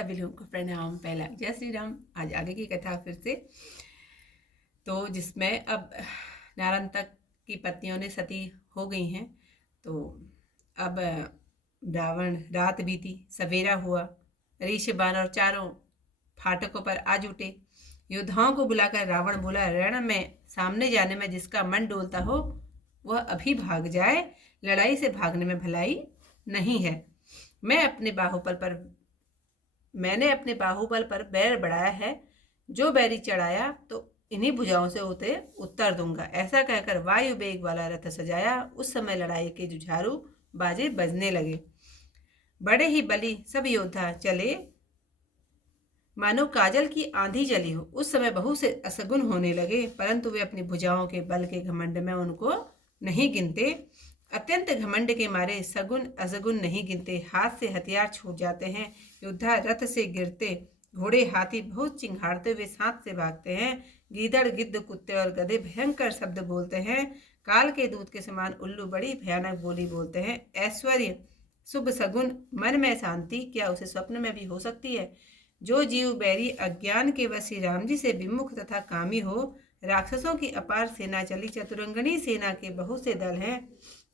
सभी लोगों को प्रणाम। पहला जय श्री राम। आज आगे की कथा फिर से, तो जिसमें अब नारायण की पत्नियों ने सती हो गई हैं। तो अब रावण, रात बीती, सवेरा हुआ, ऋषि बानर चारों फाटकों पर आ जुटे। योद्धाओं को बुलाकर रावण बोला, रण में सामने जाने में जिसका मन डोलता हो वह अभी भाग जाए, लड़ाई से भागने में भलाई नहीं है। मैंने अपने बाहुबल पर बैर बढ़ाया है, जो बैरी चढ़ाया तो इन्हीं भुजाओं से होते उत्तर दूंगा। ऐसा कहकर वायु वेग वाला रथ सजाया। उस समय लड़ाई के जुझारू बाजे बजने लगे। बड़े ही बली सब योद्धा चले, मानो काजल की आंधी चली हो। उस समय बहुत से असगुन होने लगे, परंतु वे अपनी भुजाओं के बल के घमंड में उनको नहीं गिनते। अत्यंत घमंड के मारे सगुन असगुन नहीं गिनते। हाथ से हथियार छूट जाते हैं, योद्धा रथ से गिरते, घोड़े हाथी बहुत चिंघाड़ते हुए साथ से भागते हैं। गीदड़ गिद्ध कुत्ते और गधे भयंकर शब्द बोलते हैं। काल के दूत के समान उल्लू बड़ी भयानक बोली बोलते हैं। ऐश्वर्य, शुभ सगुन, मन में शांति क्या उसे स्वप्न में भी हो सकती है? जो जीव बैरी अज्ञान के वश श्री राम जी से विमुख तथा कामी हो। राक्षसों की अपार सेना चली, चतुरंगनी सेना के बहुत से दल हैं।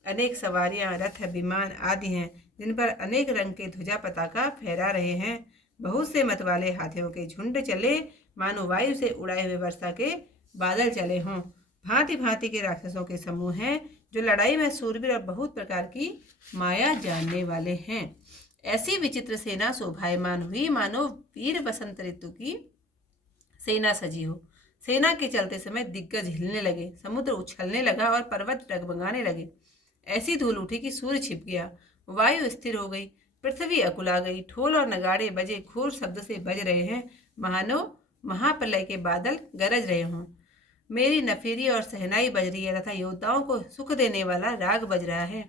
अनेक सवारियां, रथ, विमान आदि हैं, जिन पर अनेक रंग के ध्वजा पताका फहरा रहे हैं। बहुत से मतवाले हाथियों के झुंड चले, मानो वायु से उड़ाए हुए वर्षा के बादल चले हों। भांति भांति के राक्षसों के समूह हैं, जो लड़ाई में सूरवीर और बहुत प्रकार की माया जानने वाले हैं। ऐसी विचित्र सेना शोभायमान हुई, मानो वीर वसंत ऋतु की सेना सजी हो। सेना के चलते समय दिग्गज हिलने लगे, समुद्र उछलने लगा और पर्वत डगमगाने लगे। ऐसी धूल उठी कि सूर्य छिप गया, वायु स्थिर हो गई, पृथ्वी अकुला गई। ढोल और नगाड़े बजे, घोर शब्द से बज रहे हैं, मानो महाप्रलय के बादल गरज रहे हों। मेरी नफीरी और सहनाई बज रही है तथा योद्धाओं को सुख देने वाला राग बज रहा है।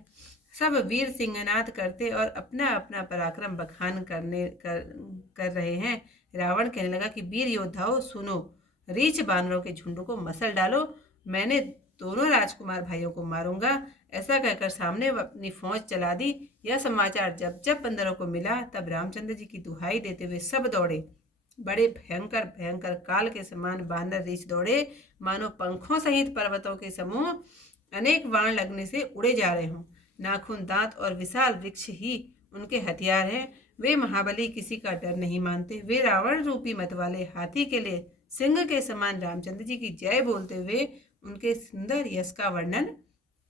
सब वीर सिंहनाद करते और अपना अपना पराक्रम बखान कर रहे हैं। रावण कहने लगा कि वीर योद्धाओं सुनो, रीछ बानरों के झुंड को मसल डालो, मैंने दोनों राजकुमार भाइयों को मारूंगा। ऐसा कहकर सामने अपनी फौज चला दी। यह समाचार जब जब बंदरों को मिला, तब रामचंद्र जी की दुहाई देते हुए सब दौड़े। बड़े भयंकर भयंकर काल के समान बानर रीछ दौड़े, मानो पंखों सहित पर्वतों के समूह अनेक बाण लगने से उड़े जा रहे हों। नाखून, दांत और विशाल वृक्ष ही उनके हथियार हैं। वे महाबली किसी का डर नहीं मानते। वे रावण रूपी मत वाले हाथी के लिए सिंह के समान रामचंद्र जी की जय बोलते हुए उनके सुंदर यश का वर्णन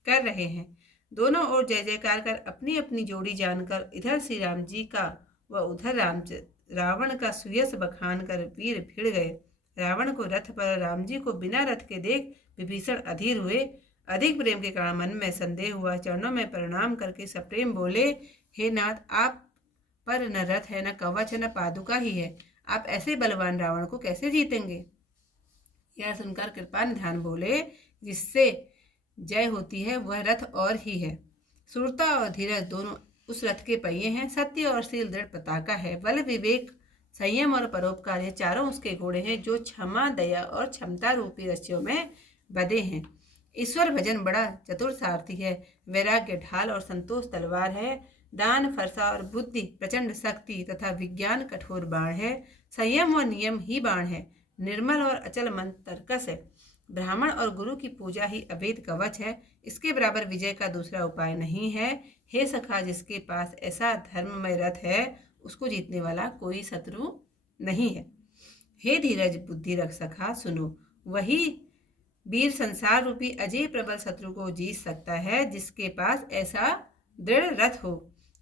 कर रहे हैं। दोनों ओर जय जयकार कर अपनी अपनी जोड़ी जानकर इधर श्री राम जी का व उधर रावण का सुयश बखान कर वीर भिड़ गए। रावण को रथ पर, राम जी को बिना रथ के देख विभीषण अधीर हुए। अधिक प्रेम के कारण मन में संदेह हुआ। चरणों में प्रणाम करके सप्रेम बोले, हे नाथ, आप पर न रथ है, न कवच है, न पादुका ही है। आप ऐसे बलवान रावण को कैसे जीतेंगे? यह सुनकर कृपा निधान बोले, जिससे जय होती है वह रथ और ही है। सुरता और धीरज दोनों उस रथ के पहिए हैं। सत्य और शील दृढ़ पताका है। बल, विवेक, संयम और परोपकार ये चारों उसके घोड़े हैं, जो क्षमा, दया और क्षमता रूपी रस्सियों में बंधे हैं। ईश्वर भजन बड़ा चतुर सारथी है। वैराग्य ढाल और संतोष तलवार है। दान, फरसा और बुद्धि प्रचंड शक्ति तथा विज्ञान कठोर बाण है। संयम और नियम ही बाण है। निर्मल और अचल मन तर्कस है। ब्राह्मण और गुरु की पूजा ही अभेद कवच है। इसके बराबर विजय का दूसरा उपाय नहीं है। हे सखा, जिसके पास ऐसा धर्ममय रथ है, उसको जीतने वाला कोई शत्रु नहीं है। हे धीरज बुद्धि रख सखा, सुनो, वही वीर संसार रूपी अजय प्रबल शत्रु को जीत सकता है, जिसके पास ऐसा दृढ़ रथ हो।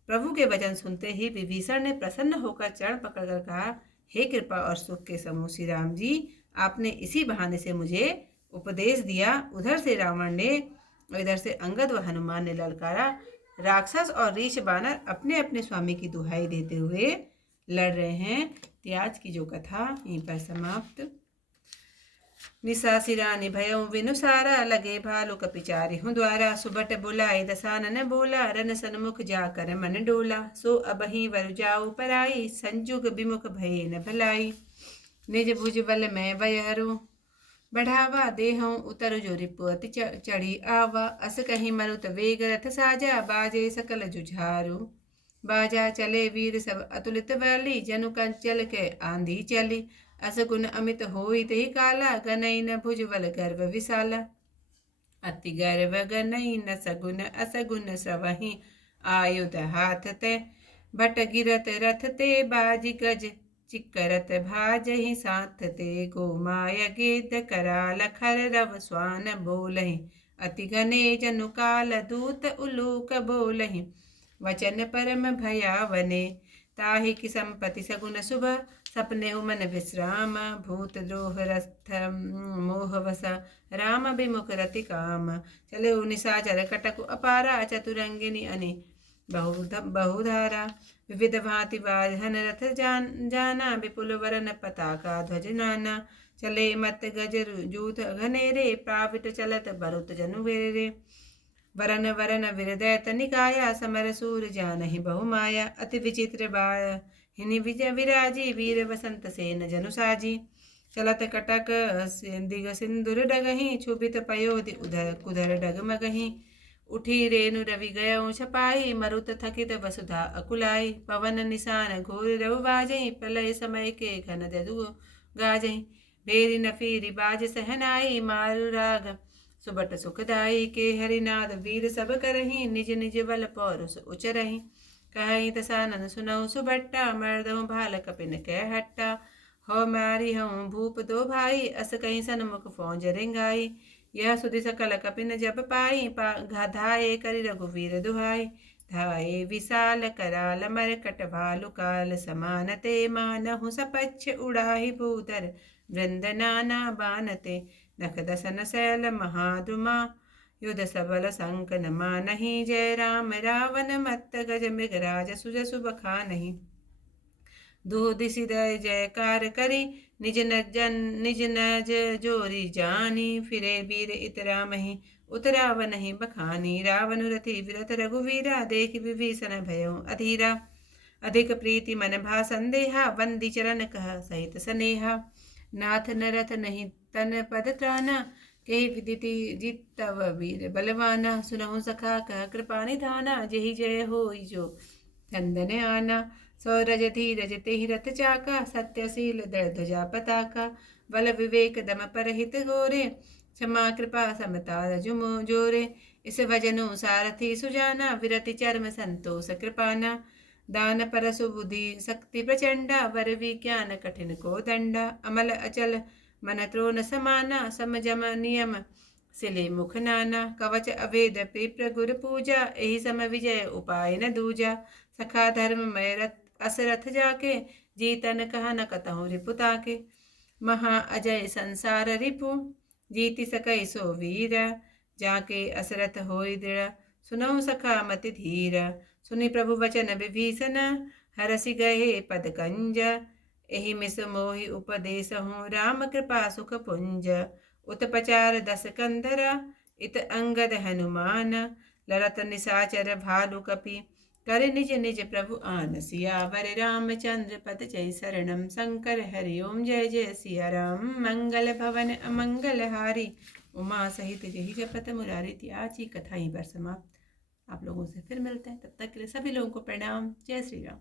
प्रभु के वचन सुनते ही विभीषण ने प्रसन्न होकर चरण पकड़कर कहा, हे कृपा और सुख के समूह श्री राम जी, आपने इसी बहाने से मुझे उपदेश दिया। उधर से रावण ने और इधर से अंगद व हनुमान ने ललकारा। राक्षस और रीछ बानर अपने अपने स्वामी की दुहाई देते हुए लड़ रहे हैं। आज की जो कथा यहीं पर समाप्त। निशासिरा निभयौ विनुसारा, लगे भालु कपिचारि हूँ द्वारा। सुबट बुलाए दसानन बोला, रन सन्मुख जाकर मन डोला। सो अबहि वर जाऊ पराई, संजुग विमुख भये न भलाई। निज भुज बल मैं बयहरु, बढ़ावा देहूँ उतर जो रिपुअति चढ़ी आवा। अस कहीं मरुत वेग रथ साजा, बाजे सकल जुझारू। बाजा चले वीर सब अतुलित वाली, जनु कंचल के आंधी चली। असगुन अमित होई तेहि काला, गनई न भुजबल गर्व विशाला। अति गर्व गनई न सगुन असगुन सवहि, आयुध हाथ ते भट गिरत रथ ते, बाजी गज चिकरत भाजहि साथ ते। गोमाय गेद कराल खर रव स्वान बोलहि, अति गने जनु काल दूत उलूक बोलहि। वचन परम भयावने, ताहि की संपत्ति सगुन शुभ, सपने मन विश्राम। भूत द्रोह रथ मोह वसा, राम विमुख रति काम। चले निशाचर कटक अपारा, चतुरंगिनी अनि बहुधारा। विविध भांति वाहन रथ जाना, विपुल वरन पताका ध्वज नाना। चले मत गज जूथ घनेरे, पावित चलत बरुत जनु वेरे। वरन वरन विरदैत निकाया, समर सूर जानहि बहुमाया। अति विचित्र बाहिनी विजय विराजी, वीर वसंत सेन जनु साजी। चलत कटक दिग सिंदूर डगहि, क्षुभित पयोधि उधर कुधर डगमगहि। उठी रेणु रवि गयऊँ छपाई, मरुत थकित वसुधा अकुलाई। पवन निशान घोर रव बाजहि, प्रलय समय के घन ददु गाजहि। भेरी न फीरी बाज सहनाई, मारु राग सुबट सुखदाई। के हरिनाद वीर सब करहि, निज निज बल पौरुष उचरहि। कहि दसानन सुनऊ सुबट्टा, मर्दऊ भाल कपिन कै हट्टा। हो मारी हूँ भूप दो भाई, अस कहीं सन्मुख फौज रेंगाई। यह सुधि सकल कपिन जब पाई, धाये करि रघुवीर दुहाई। धाये विशाल कराल मरकट भालु काल समान ते, मानहु सपच्छ उड़ाहि भूधर वृंद नाना बानते। नख दसन शैल महाद्रुमा, युध सबल संकन मानहि। जय राम रावण मत्त गज मृगराज सुजसु बखानहि। दो दिशि दय जयकार करी, निज नज जोरी जानी। फिरे वीर इतरामहि, उतरावनहि बखानी। रावण रथि विरथ रघुवीरा, देखि विभीषण भयउ अधीरा। अधिक प्रीति मन भा संदेहा, वंदी चरण कह सहित सनेहा। नाथ नरथ नहीं तन पद त्राना, केहि विदिति जितव वीर बलवाना। सुनहु सखा कह कृपा निधाना, जेहि जय होई जो चंदन आना। सौरज धीरज तेहि रथ चाका, सत्यशील दृढ़ ध्वजा पताका। बल विवेक दम परहित गोरे, क्षमा कृपा समता जुमो जोरे। इस भजनु सारथी सुजाना, विरति चर्म संतोष कृपाना। दान परसु बुद्धि शक्ति प्रचंडा, वर विज्ञान कठिन को दंडा। अमल अचल मन त्रोन समाना, समजम नियम सिले मुख नाना। कवच अभेद विप्र गुर पूजा, एहि सम विजय उपाय न दूजा। सखा धर्ममय रथ असरथ जाके, जीतन कहा न कतहु रिपुता के। महा अजय संसार रिपु, जीति सकै सो वीर। जाके असरथ होई दृढ़, सुनहु सखा मति धीर। सुनि प्रभु वचन विभीषण, हरसि गए पद कंज। एहि मिस मोहि उपदेश हूँ, राम कृपा सुख पुंज। उत्पचार दस कंधरा, इत अंगद हनुमान। लरत निशाचर भालु कपि, कर निज निज प्रभु आन। सियावर रामचंद्र पद जय शरणम, शंकर हरि ओम जय जय सिया राम। मंगल भवन अमंगल हारी, उमा सहित जहि जपत मुरारी। थी आज की कथा यहीं पर समाप्त। आप लोगों से फिर मिलते हैं, तब तक के लिए सभी लोगों को प्रणाम। जय श्री राम।